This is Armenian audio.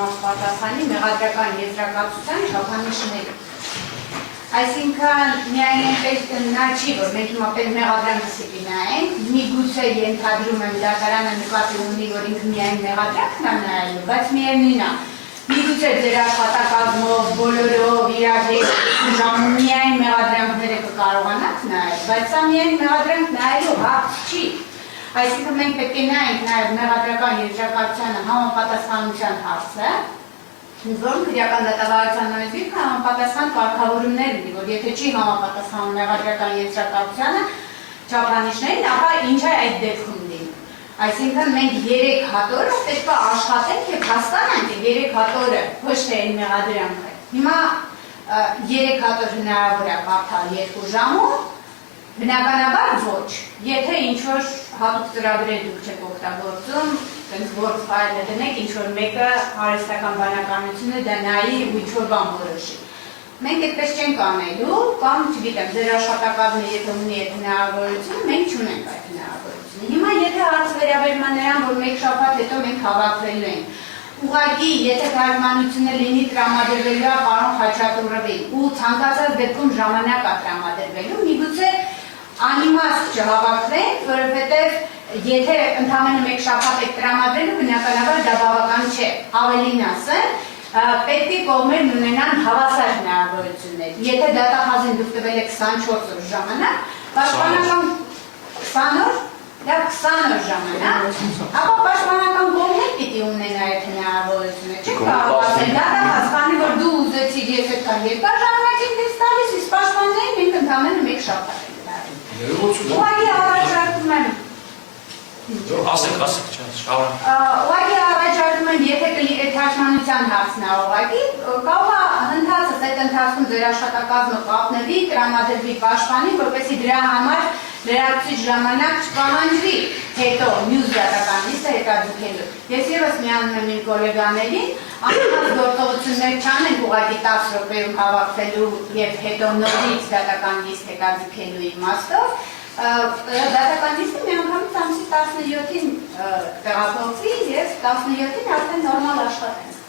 համապատասխանի մեղադրական եզրակացության չափանիշների։ Այսինքն միայն այնպես նա չի, որ մենք հիմա պես մեղադրանքը սիպի նայենք, միգուցե ենթադրում եմ դատարանը նկատի ունի, որ ինքը միայն մեղադրանքն է նայելու, բայց միևնույն է, միգուցե ձեր աշխատակազմով, բոլորով, իրավիճակով միայն մեղադրանքները կկարողանաք նայել, բայց սա միայն մեղադրանք նայելու հարց չի։ Այսինքն մենք պետք է նայենք նաև մեղադրական եզրակացությանը համապատասխանության հարցը, որոնք քրեական դատավարության նույնիսկ համապատասխան կարգավորումներ ունի, որ եթե չի համապատասխանում մեղադրական եզրակացությանը չափանիշներին, ապա ինչ է այդ դեպքում լինում։ Այսինքն մենք 3 հատորը պետք է աշխատենք եւ հասկանանք, թե 3 հատորը ոչ թե այն մեղադրանքը։ Հիմա 3 հատոր հնարավոր է կարդալ 2 ժամում, բնականաբար ոչ։ Եթե ինչ-որ հատուկ ծրագրեր դուք չեք օգտագործում, այնց որ ֆայլը դնեք, ինչ-որ մեկը հարստական բանականությունը դա նայի ու ինչ-որ բան որոշի։ Մենք այդպես չենք անելու, կամ չգիտեմ, ձեր աշխատակազմը եթե ունի այդ հնարավորությունը, մենք չունենք այդ հնարավորությունը։ Հիմա եթե հարցը վերաբերում է նրան, որ մեկ շաբաթ հետո մենք հավաքվելու ենք, ուղղակի եթե թարգմանությունը լինի տրամադրվելու է պարոն Խաչատուրովին ու ցանկացած դեպքում ժամանակ է տրամադրվելու, միգուցե անիմաստ չհավաքվենք, որովհետև եթե ընդամենը մեկ շաբաթ եք տրամադրելու, բնականաբար դա բավական չէ, ավելին ասեմ, պետք է կողմերն ունենան հավասար հնարավորություններ։ Եթե դատախազին դուք տվել եք 24 օր ժամանակ, պաշտպանական 20 օր, դա 20 օր ժամանակ, ապա պաշտպանական կողմեր պիտի ունենա այդ հնարավորությունը։ Չեք կարող ասել, դատախազ, քանի որ դու ուզեցիր, ես այդքան երկար ժամանակ եմ դες տալիս, իսկ պաշտպաններին մենք ընդամենը մեկ շաբաթ ենք տալիս։ Ուղղակի առաջարկում եմ Ասեք, շարունակ։ Ուղղակի առաջարկում եմ, եթե թարգմանության հարցն է ուղղակի, կարող է ընթացս այդ ընթացքում ձեր աշխատակազմը կապնվի, տրամադրվի պաշտպանին, որպեսզի դրա համար լրացուցիչ ժամանակ չպահանջվի հետո մյուս դատական նիստը հետաձգելու։ Ես ևս միանում եմ իմ գոլեգաներին, անհատ գործողություններ չանենք ուղղակի 10 րոպեում հավաքվելու եւ հետո նորից դատական նիստ հետաձգելու իմաստով, դատական նիստը միանգամից ամսի 17-ին տեղափոխվի եւ 17-ին արդեն նորմալ աշխատենք։